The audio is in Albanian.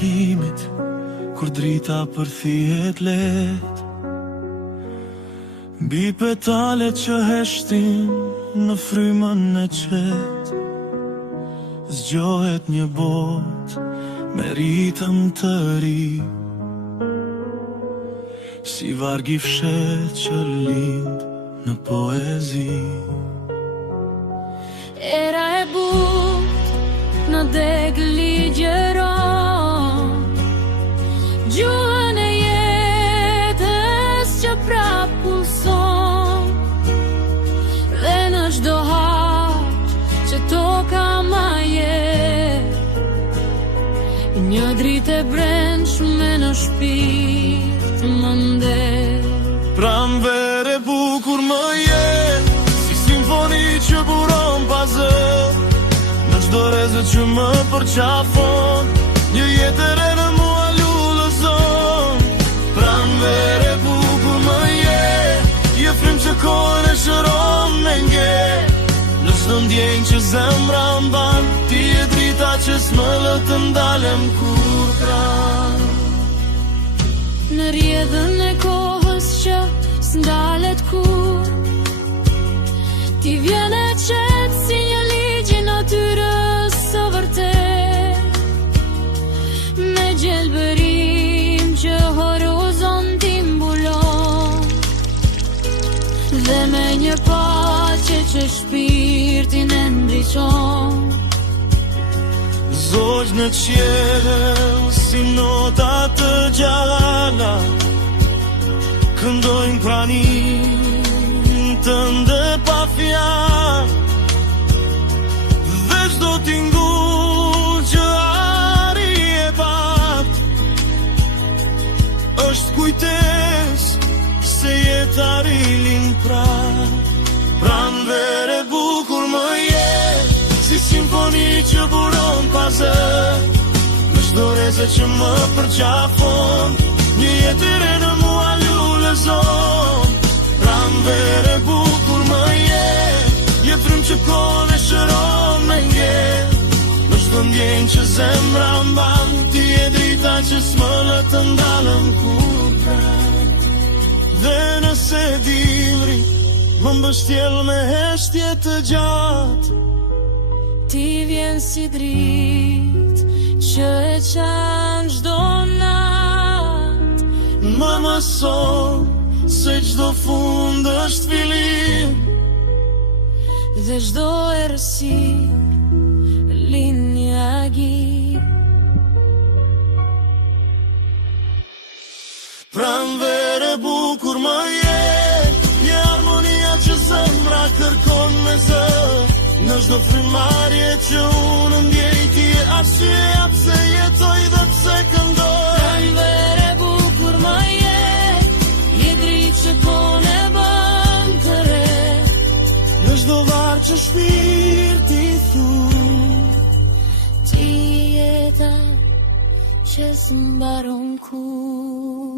largimit, kur drita përthihet let, mbi petalet që heshtin në frymën e qet, zgjohet një botë me ritëm të ri, si varg i fshet që lind në poezi. Era e butë në deg ligjeron gjuhën e jetës që prap pulson, dhe në çdo hap që toka ma jet, një dritë e brendshme në shpirt më ndet. Pranverë e bukur më jet, si simfoni që buron pa zë, në çdo rrezë që më përqafon, një jetë e re në mua lullëzon. Pranverë e bukur më jet, je frym që kohën e shëron me nget, në çdo ndjenjë që zemra mban, ti je drita që s'më lë të ndalem kur kran. Në rjedhën e kohës që s'ndalet kur, ti vjen e qetë si një ligj i natyrës së vërtet, me gjelbërim që horizontin mbulon, dhe me një paqe që shpirtin e ndriçon. Zogj në qiell si nota të gjalla, këndojnë pranin tënde pa fjalë, dhe çdo tingull që ari e pat, është kujtes se jeta rilin prap. Pranverë e bukur më jet, si simfoni që buron pa zë, në çdo rrezë që më përqafon, një jetë e re në mua lullëzon. Pranverë e bukur më jet, je frym që kohën e shëron me nget, në çdo ndjenjë që zemra mban, ti je drita që s'më lë të ndalem kur kran. Dhe nëse dimri më mbështjell me heshtje të gjatë, ti vjen si dritë që e qan çdo natë, më mëson se çdo fund është fillim, dhe çdo errësirë linja agim. Pranverë e bukur më jet, je harmonia që zemra kërkon me zë, në çdo frymarrje që unë ndjej, ti je arsyeja pse jetoj dhe pse këndoj. Pranverë e bukur më jet, je dritë që kohën e bën të re, në çdo varg që shpirti thur, ti jeta që s'mbaron kur.